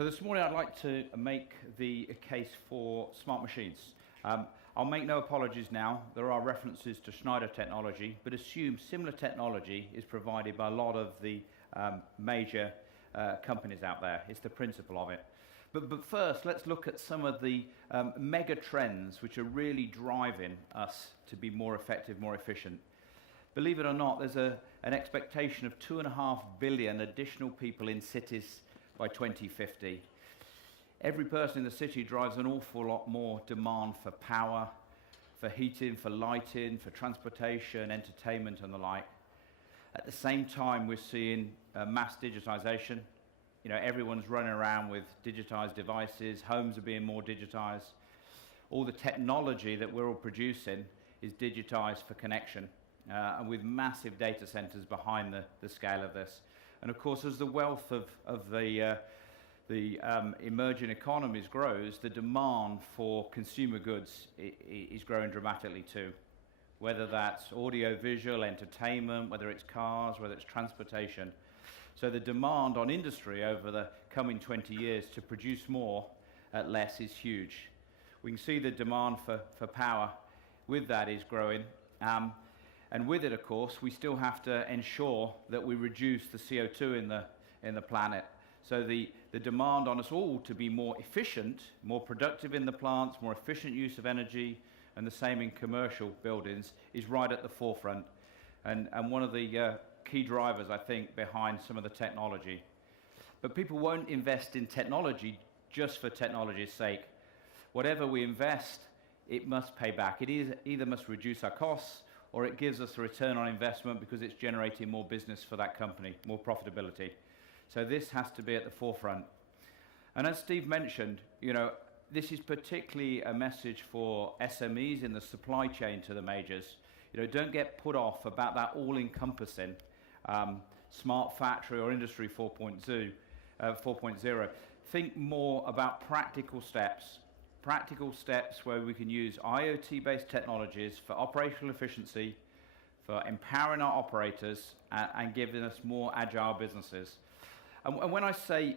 So this morning I'd like to make the case for smart machines. I'll make no apologies now. There are references to Schneider technology, but assume similar technology is provided by a lot of the major companies out there. It's the principle of it. But first, let's look at some of the mega trends which are really driving us to be more effective, more efficient. Believe it or not, there's an expectation of 2.5 billion additional people in cities by 2050. Every person in the city drives an awful lot more demand for power, for heating, for lighting, for transportation, entertainment and the like. At the same time, we're seeing mass digitization. You know, everyone's running around with digitized devices, homes are being more digitized. All the technology that we're all producing is digitized for connection, and with massive data centers behind the scale of this. And of course, as the wealth of the emerging economies grows, the demand for consumer goods is growing dramatically too. Whether that's audio, visual, entertainment, whether it's cars, whether it's transportation. So the demand on industry over the coming 20 years to produce more at less is huge. We can see the demand for power with that is growing. And with it, of course, we still have to ensure that we reduce the CO2 in the planet. So the demand on us all to be more efficient, more productive in the plants, more efficient use of energy, and the same in commercial buildings is right at the forefront. And one of the key drivers, I think, behind some of the technology. But people won't invest in technology just for technology's sake. Whatever we invest, it must pay back. It either must reduce our costs, or it gives us a return on investment because it's generating more business for that company, more profitability. So this has to be at the forefront. And as Steve mentioned, you know, this is particularly a message for SMEs in the supply chain to the majors. You know, don't get put off about that all-encompassing smart factory or industry 4.0. Think more about practical steps where we can use IoT-based technologies for operational efficiency, for empowering our operators and giving us more agile businesses. And when I say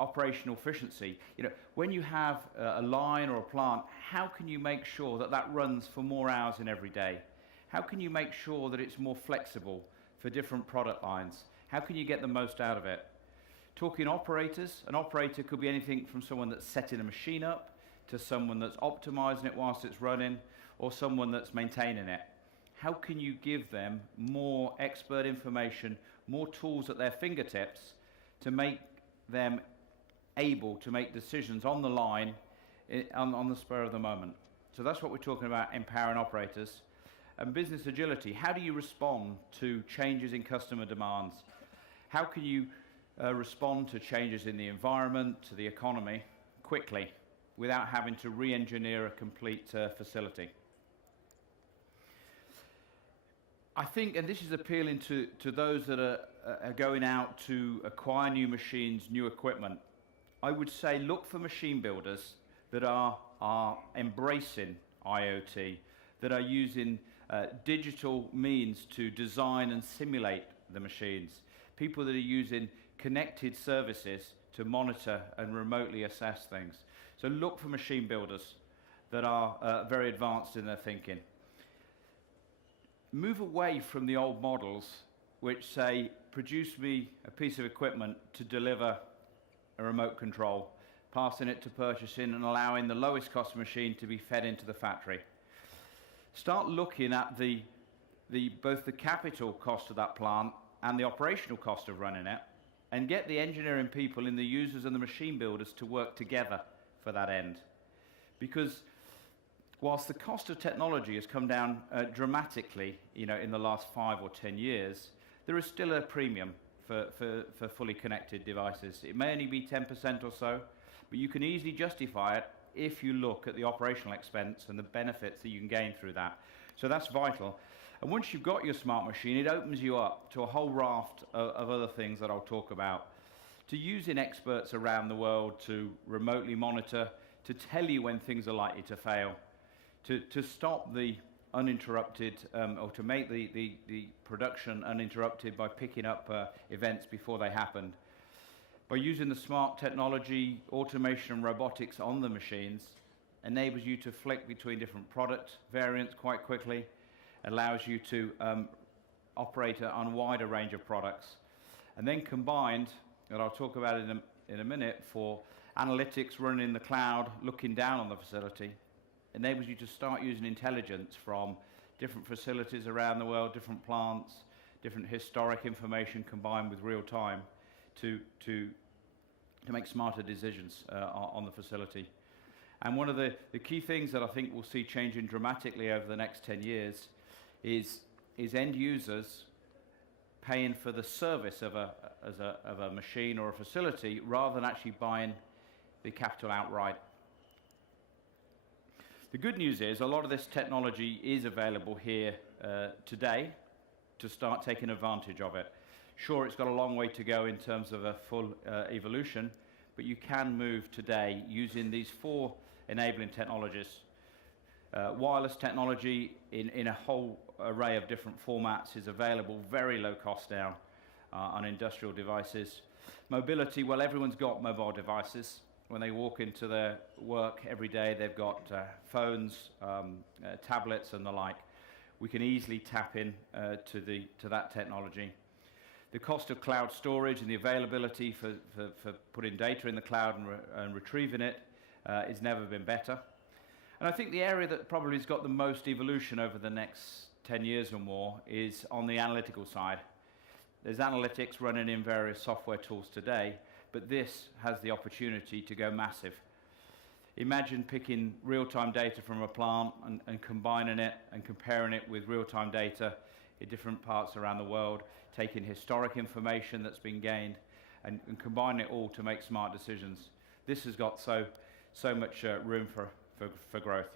operational efficiency, you know, when you have a line or a plant, how can you make sure that that runs for more hours in every day? How can you make sure that it's more flexible for different product lines? How can you get the most out of it? Talking operators, an operator could be anything from someone that's setting a machine up, to someone that's optimizing it whilst it's running, or someone that's maintaining it. How can you give them more expert information, more tools at their fingertips to make them able to make decisions on the line, on the spur of the moment? So that's what we're talking about, empowering operators. And business agility, how do you respond to changes in customer demands? How can you respond to changes in the environment, to the economy, quickly, without having to re-engineer a complete facility? I think, and this is appealing to those that are going out to acquire new machines, new equipment, I would say look for machine builders that are embracing IoT, that are using digital means to design and simulate the machines, people that are using connected services to monitor and remotely assess things. So look for machine builders that are very advanced in their thinking. Move away from the old models which say, produce me a piece of equipment to deliver a remote control, passing it to purchasing and allowing the lowest cost machine to be fed into the factory. Start looking at both the capital cost of that plant and the operational cost of running it, and get the engineering people and the users and the machine builders to work together for that end. Because whilst the cost of technology has come down dramatically, you know, in the last 5 or 10 years, there is still a premium for fully connected devices. It may only be 10% or so, but you can easily justify it if you look at the operational expense and the benefits that you can gain through that. So that's vital. And once you've got your smart machine, it opens you up to a whole raft of other things that I'll talk about. To using experts around the world to remotely monitor, to tell you when things are likely to fail, to stop the uninterrupted, or to make the production uninterrupted by picking up events before they happened. By using the smart technology, automation and robotics on the machines enables you to flick between different product variants quite quickly, allows you to operate on a wider range of products. And then combined, and I'll talk about it in a minute, for analytics running in the cloud, looking down on the facility, enables you to start using intelligence from different facilities around the world, different plants, different historic information combined with real time to make smarter decisions on the facility. And one of the key things that I think we'll see changing dramatically over the next 10 years is end users paying for the service of a machine or a facility rather than actually buying the capital outright. The good news is a lot of this technology is available here today to start taking advantage of it. Sure, it's got a long way to go in terms of a full evolution, but you can move today using these 4 enabling technologies. Wireless technology in a whole array of different formats is available, very low cost now on industrial devices. Mobility, well, everyone's got mobile devices. When they walk into their work every day, they've got phones, tablets and the like. We can easily tap in to that technology. The cost of cloud storage and the availability for putting data in the cloud and retrieving it has never been better. And I think the area that probably has got the most evolution over the next 10 years or more is on the analytical side. There's analytics running in various software tools today, but this has the opportunity to go massive. Imagine picking real-time data from a plant and combining it and comparing it with real-time data in different parts around the world, taking historic information that's been gained and combining it all to make smart decisions. This has got so much room for growth.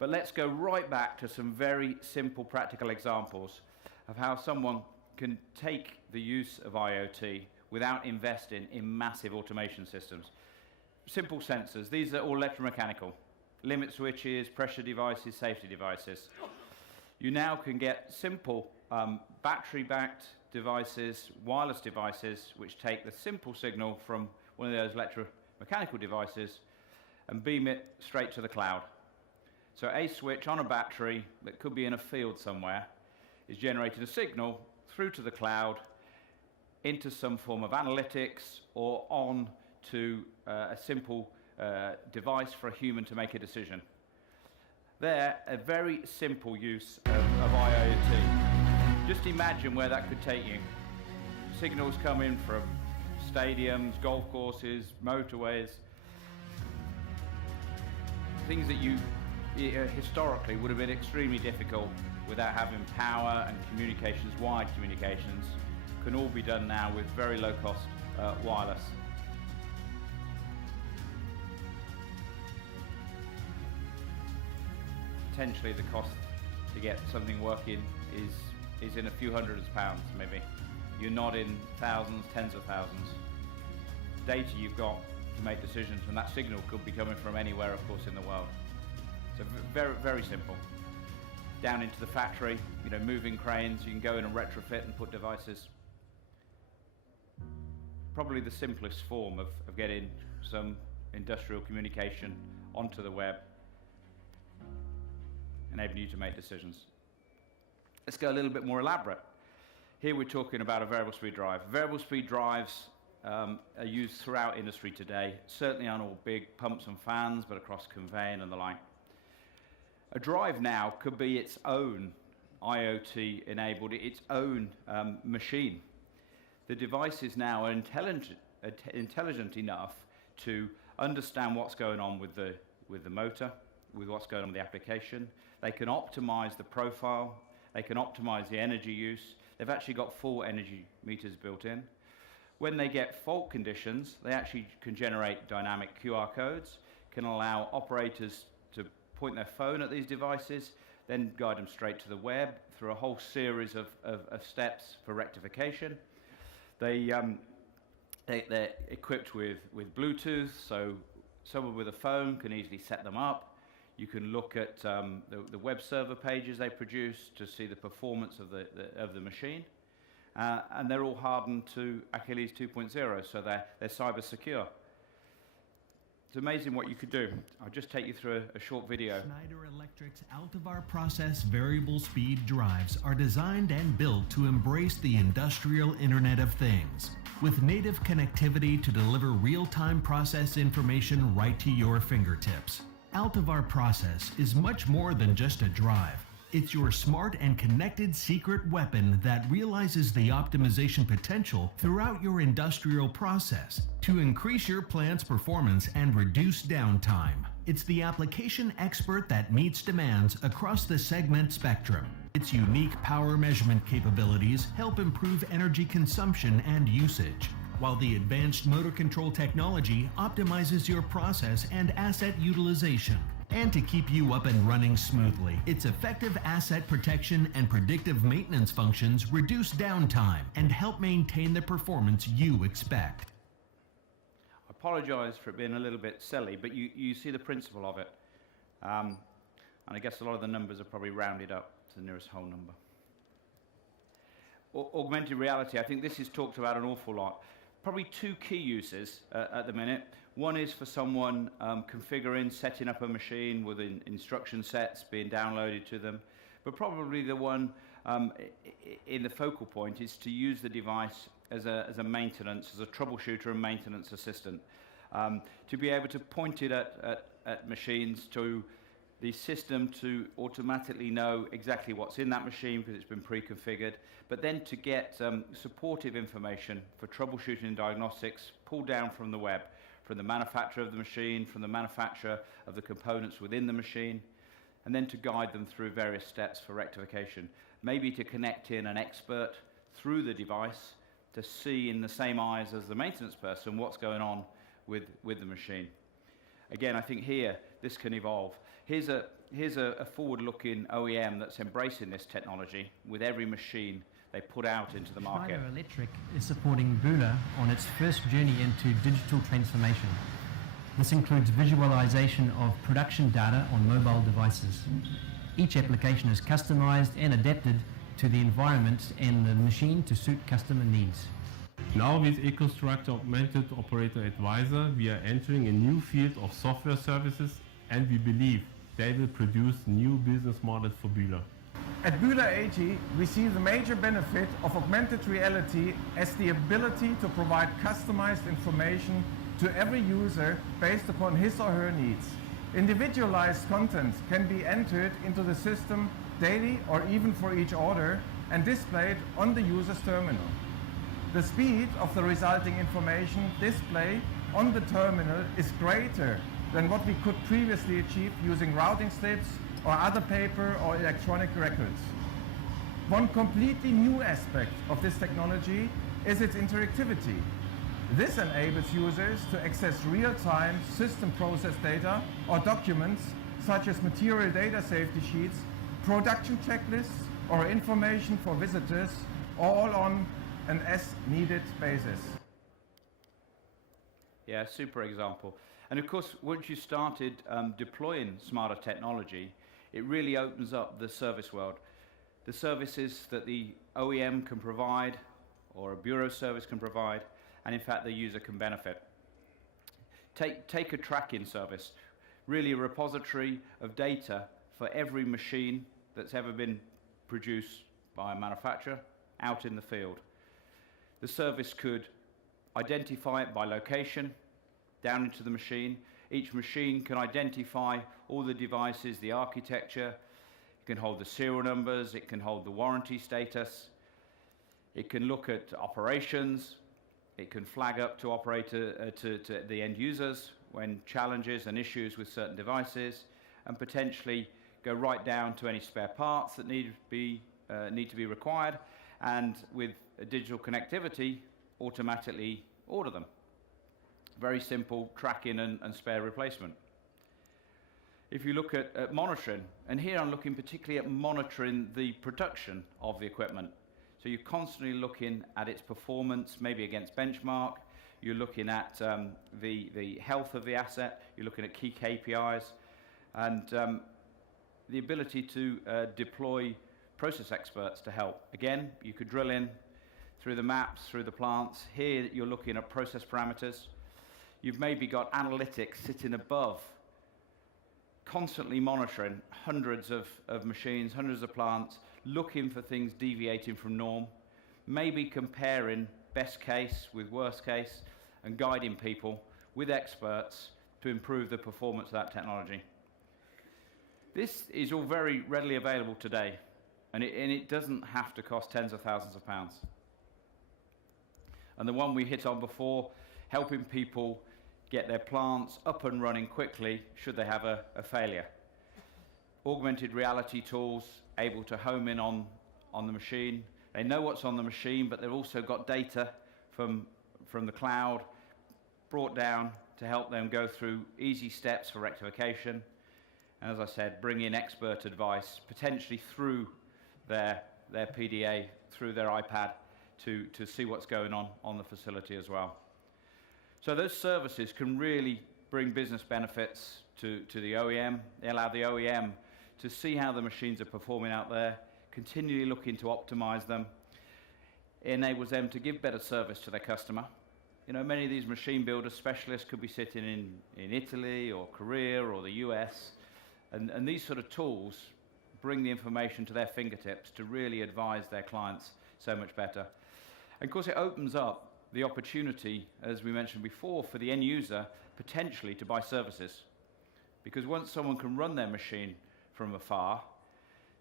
But let's go right back to some very simple practical examples of how someone can take the use of IoT without investing in massive automation systems. Simple sensors, these are all electromechanical. Limit switches, pressure devices, safety devices. You now can get simple battery-backed devices, wireless devices, which take the simple signal from one of those electromechanical devices and beam it straight to the cloud. So a switch on a battery that could be in a field somewhere is generating a signal through to the cloud into some form of analytics or on to a simple device for a human to make a decision. There, a very simple use of IoT. Just imagine where that could take you. Signals come in from stadiums, golf courses, motorways, things that you historically would have been extremely difficult without having power and communications, wired communications, can all be done now with very low cost wireless. Potentially the cost to get something working is in a few hundreds of pounds maybe. You're not in thousands, tens of thousands. Data you've got to make decisions, and that signal could be coming from anywhere, of course, in the world. So very, very simple. Down into the factory, moving cranes, you can go in and retrofit and put devices. Probably the simplest form of getting some industrial communication onto the web, enabling you to make decisions. Let's go a little bit more elaborate. Here we're talking about a variable speed drive. Variable speed drives are used throughout industry today, certainly on all big pumps and fans, but across conveying and the like. A drive now could be its own IoT enabled, its own machine. The devices now are intelligent enough to understand what's going on with the motor, with what's going on with the application. They can optimize the profile, they can optimize the energy use. They've actually got full energy meters built in. When they get fault conditions, they actually can generate dynamic QR codes, can allow operators to point their phone at these devices, then guide them straight to the web through a whole series of steps for rectification. They're equipped with Bluetooth, so someone with a phone can easily set them up. You can look at the web server pages they produce to see the performance of the machine. and they're all hardened to Achilles 2.0, so they're cyber secure. It's amazing what you could do. I'll just take you through a short video. Schneider Electric's Altivar process variable speed drives are designed and built to embrace the industrial Internet of Things, with native connectivity to deliver real-time process information right to your fingertips. Altivar process is much more than just a drive. It's your smart and connected secret weapon that realizes the optimization potential throughout your industrial process to increase your plant's performance and reduce downtime. It's the application expert that meets demands across the segment spectrum. Its unique power measurement capabilities help improve energy consumption and usage, while the advanced motor control technology optimizes your process and asset utilization. And to keep you up and running smoothly, its effective asset protection and predictive maintenance functions reduce downtime and help maintain the performance you expect. I apologize for it being a little bit silly, but you see the principle of it. And I guess a lot of the numbers are probably rounded up to the nearest whole number. Augmented reality, I think this is talked about an awful lot. Probably two key uses at the minute. One is for someone configuring, setting up a machine with instruction sets being downloaded to them. But probably the one in the focal point is to use the device as a maintenance, as a troubleshooter and maintenance assistant. To be able to point it at machines, to the system to automatically know exactly what's in that machine because it's been pre-configured, but then to get supportive information for troubleshooting and diagnostics pulled down from the web, from the manufacturer of the machine, from the manufacturer of the components within the machine, and then to guide them through various steps for rectification. Maybe to connect in an expert through the device to see in the same eyes as the maintenance person what's going on with the machine. Again, I think here this can evolve. Here's a forward-looking OEM that's embracing this technology with every machine they put out into the market. Schneider Electric is supporting Walder on its first journey into digital transformation. This includes visualization of production data on mobile devices. Each application is customized and adapted to the environment and the machine to suit customer needs. Now with EcoStruxure Augmented Operator Advisor, we are entering a new field of software services, and we believe they will produce new business models for Walder. At Walder AG, we see the major benefit of augmented reality as the ability to provide customized information to every user based upon his or her needs. Individualized content can be entered into the system daily or even for each order and displayed on the user's terminal. The speed of the resulting information displayed on the terminal is greater than what we could previously achieve using routing slips or other paper or electronic records. One completely new aspect of this technology is its interactivity. This enables users to access real-time system process data or documents such as material data safety sheets, production checklists, or information for visitors, all on an as-needed basis. Yeah, super example. And of course, once you started deploying smarter technology, it really opens up the service world. The services that the OEM can provide, or a bureau service can provide, and in fact the user can benefit. Take a tracking service, really a repository of data for every machine that's ever been produced by a manufacturer out in the field. The service could identify it by location, down into the machine. Each machine can identify all the devices, the architecture. It can hold the serial numbers, it can hold the warranty status. It can look at operations. It can flag up to operator to the end users when challenges and issues with certain devices, and potentially go right down to any spare parts that need to be required, and with a digital connectivity, automatically order them. Very simple tracking and spare replacement. If you look at monitoring, and here I'm looking particularly at monitoring the production of the equipment. So you're constantly looking at its performance, maybe against benchmark. You're looking at the health of the asset. You're looking at key KPIs, and the ability to deploy process experts to help. Again, you could drill in, through the maps, through the plants. Here you're looking at process parameters. You've maybe got analytics sitting above, constantly monitoring hundreds of machines, hundreds of plants, looking for things deviating from norm, maybe comparing best case with worst case, and guiding people with experts to improve the performance of that technology. This is all very readily available today, and it doesn't have to cost tens of thousands of pounds. And the one we hit on before, helping people get their plants up and running quickly should they have a failure. Augmented reality tools able to home in on the machine. They know what's on the machine, but they've also got data from the cloud brought down to help them go through easy steps for rectification. And as I said, bring in expert advice, potentially through their PDA, through their iPad, to see what's going on the facility as well. So those services can really bring business benefits to the OEM. They allow the OEM to see how the machines are performing out there, continually looking to optimize them. It enables them to give better service to their customer. You know, many of these machine builders, specialists, could be sitting in Italy or Korea or the US, and these sort of tools bring the information to their fingertips to really advise their clients so much better. And of course, it opens up the opportunity, as we mentioned before, for the end user potentially to buy services. Because once someone can run their machine from afar,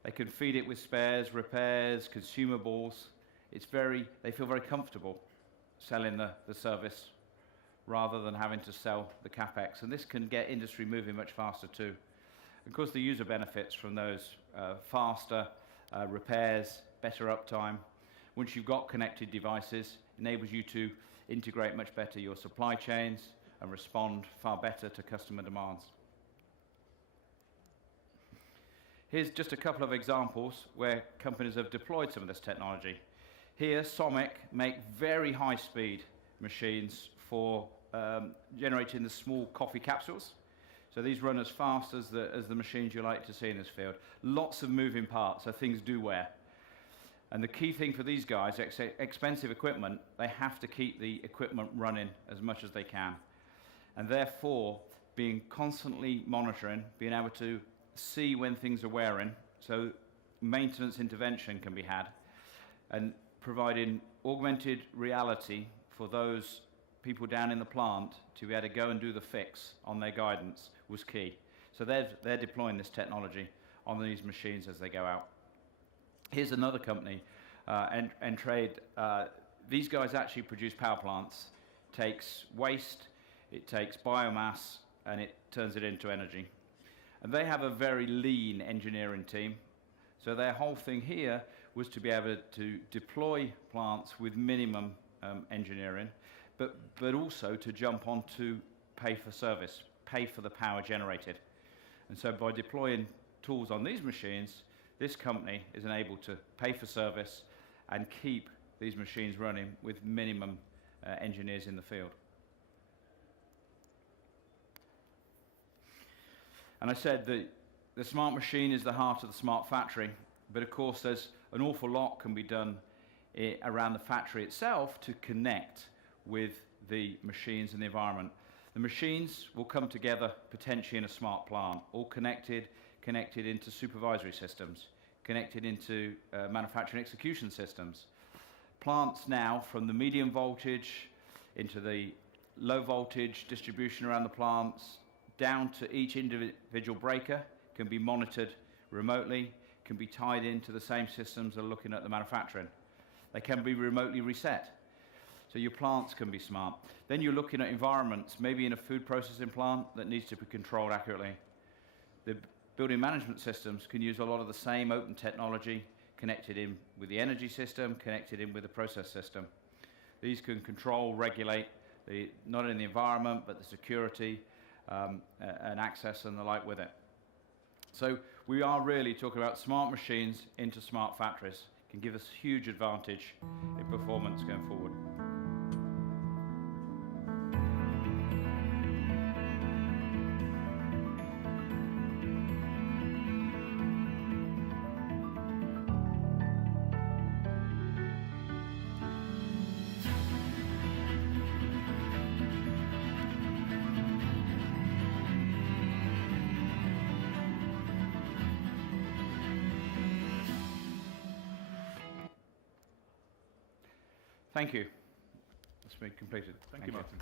they can feed it with spares, repairs, consumables. They feel very comfortable selling the service rather than having to sell the capex. And this can get industry moving much faster too. Of course, the user benefits from those faster repairs, better uptime. Once you've got connected devices, enables you to integrate much better your supply chains and respond far better to customer demands. Here's just a couple of examples where companies have deployed some of this technology. Here, Somic make very high-speed machines for generating the small coffee capsules. So these run as fast as the machines you like to see in this field. Lots of moving parts, so things do wear. And the key thing for these guys, expensive equipment, they have to keep the equipment running as much as they can. And therefore, being constantly monitoring, being able to see when things are wearing, so maintenance intervention can be had, and providing augmented reality for those people down in the plant to be able to go and do the fix on their guidance was key. So they're deploying this technology on these machines as they go out. Here's another company, Entrade. These guys actually produce power plants. Takes waste, it takes biomass, and it turns it into energy. And they have a very lean engineering team. So their whole thing here was to be able to deploy plants with minimum engineering, but also to jump on to pay for service, pay for the power generated. And so by deploying tools on these machines, this company is able to pay for service and keep these machines running with minimum engineers in the field. And I said that the smart machine is the heart of the smart factory, but of course there's an awful lot can be done around the factory itself to connect with the machines and the environment. The machines will come together potentially in a smart plant, all connected into supervisory systems, connected into manufacturing execution systems. Plants now, from the medium voltage into the low voltage distribution around the plants, down to each individual breaker, can be monitored remotely, can be tied into the same systems that are looking at the manufacturing. They can be remotely reset. So your plants can be smart. Then you're looking at environments, maybe in a food processing plant that needs to be controlled accurately. The building management systems can use a lot of the same open technology, connected in with the energy system, connected in with the process system. These can control, regulate, not only the environment, but the security and access and the like with it. So we are really talking about smart machines into smart factories. It can give us huge advantage in performance going forward. Thank you. That's been completed. Thank you, Martin.